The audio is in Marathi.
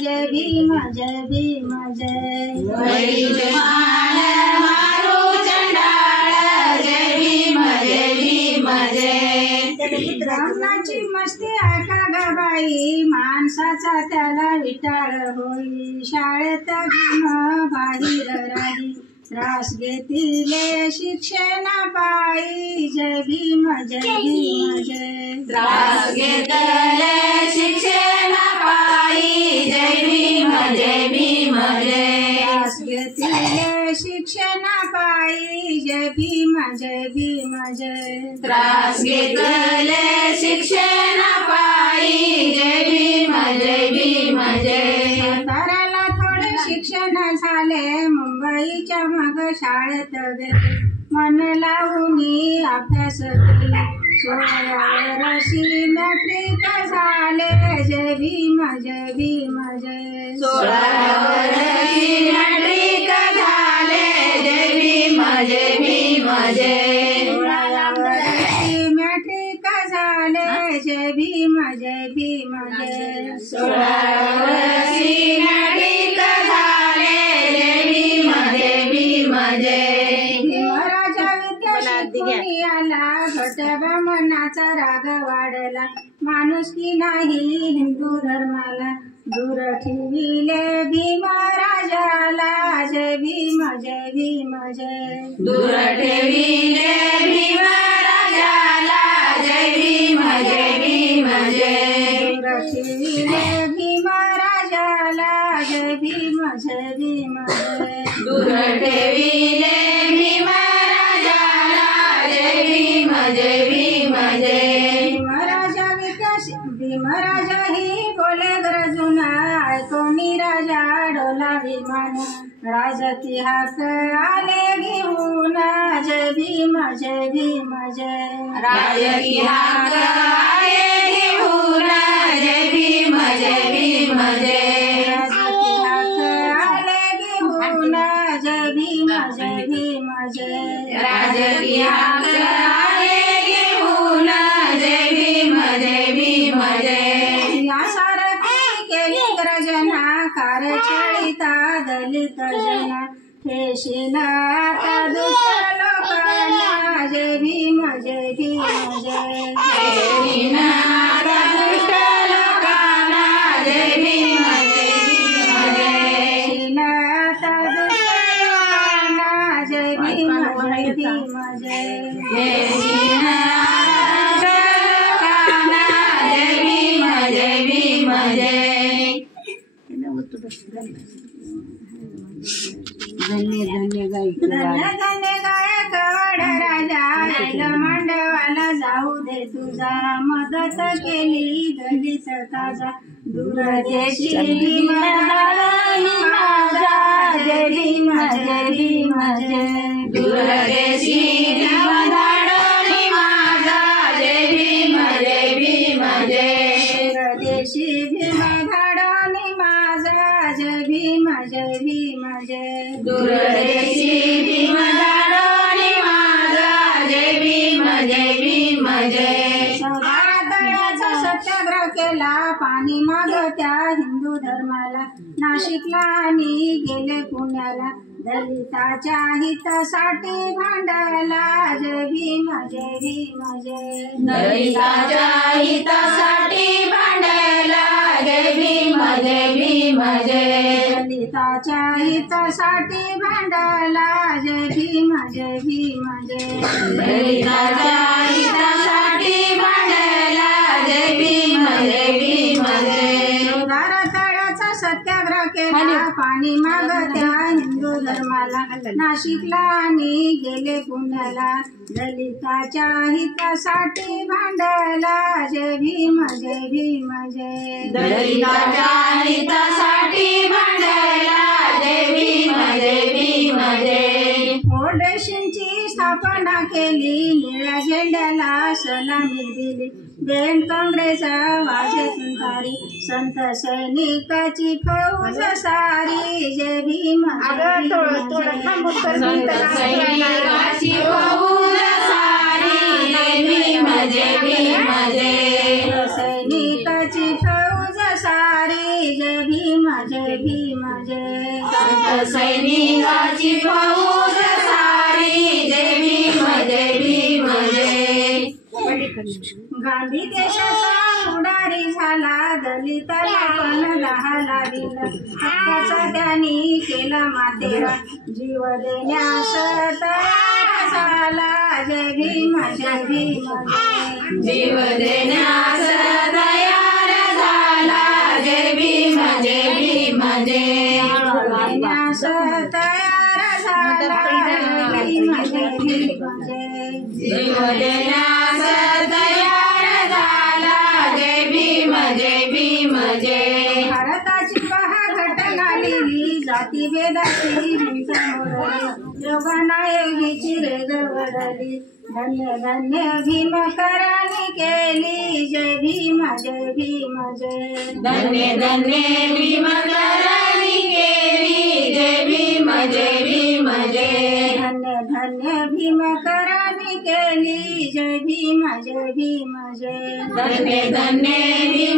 जय भीम जय मारू चंडाळ जय भीम जय रावणाची मस्ती ऐका ग बाई माणसाचा त्याला विटाळ होई शाळेत भीम बाहेर राही त्रास घेतीले शिक्षण पायी जय भीम जय त्रास घेतले शिक्षण पायी जय भीम त्रास घेतीले शिक्षण पायी जय भीम त्रास घेतले शिक्षण पायी जय भीम साताऱ्याला थोडे शिक्षण झाले मुंबईच्या मग शाळेत गेले मन लावून अभ्यास केला 16 वर्षी मॅट्रिक झाले जय भीम 16 वर्षी मॅट्रिक झाले जय भीम 16 वर्षी मॅट्रिक झाले जय भीम 16 वर्षी मॅट्रिक झाले जय भीम भीमराजा विद्या शिकून आला घटब्राह्मणाचा राग वाढला माणुसकी नाही हिंदू धर्माला दूर ठेविले भीमराजाला जय भीम दूर ठेविले भीमराजाला जय भीम दूर ठेविले भीमराजाला जय भीम दूर ठेविले भीमराजाला जय भीम भीमराजा ही बोले गरजून ऐकोनी राजा डोला विमान राजकी हाक आले घेऊन जय भीम राजकी हाक आले घेऊन जय भीम राजकी हाक आले घेऊन जय भीम राजकी हाक आले घेऊन जय भीम यासारखी केली गर्जना कारचळिता दलित जना ठेशीन आता दुष्ट लोकांना जय भीम ठेशीन आता दुष्ट लोकांना जय भीम ठेशीन आता दुष्ट लोकांना जय भीम ठेशीन आता लोकांना जय भीम धन्य गायकवाड राजा मांडवाला जाऊ दे तुझा मदत केली दलित ताजा दूरदेशी भीमधाडणी माझा जय भीम दूरदेशी भीमधाडणी माझा जय भीम दूरदेशी भीमधाडणी माझा जय भीम दूरदेशी भीमधाडणी माझा जय भीम सौदाळ्याचा सत्याग्रह केला पाणी मागत्या हिंदू धर्माला नाशिकला आणि गेले पुण्याला दलिताच्या हितासाठी भांडायला जय भीम दलिताच्या हितासाठी भांडायला जय भीम दलिताच्या हितासाठी भांडायला जय भीम दलिताच्या हितासाठी भांडायला जय भीम सौदारा तळ्याचा सत्याग्रह केला पाणी मागत्या हिंदू धर्माला नाशिकला आणि गेले पुण्याला दलिताच्या हितासाठी भांडायला जय भीम दलिताच्या हितासाठी भांडायला जय भीम फोर्डेशनची स्थापना केली निळ्या झेंड्याला सलामी दिली बेन काँग्रेसा वाजे तुंतारी संत सैनिकाची फौज सारी जय भीम संत सैनिकाची फौज सारी जय भीम जय भीम जय सैनिकाची फौज सारी जय भीम जय संत सैनिकाची फौज सारी जय भीम जय गांधी देशाचा उडारी झाला दलिताला पण दहाला दिलं हक्काचा त्यांनी केला मातेरा जीव देण्यास तयार झाला जय भीम जय जीव देण्यास तयार झाला जय भीम जय देण्यास तयार झाला जीव देण्यास तयार झाला जय भीम जय भारताची पहा घटना लिहिली जातीभेदाची योगानायोगीची रे गवडली धन्य धन्य भीमकरांनी केली जय भीम जय धन्य धन्य भीमकरांनी केली जय भीम जय धन्य धन्य भीमकरांनी केली जय भीम जय धन्य धन्य भीम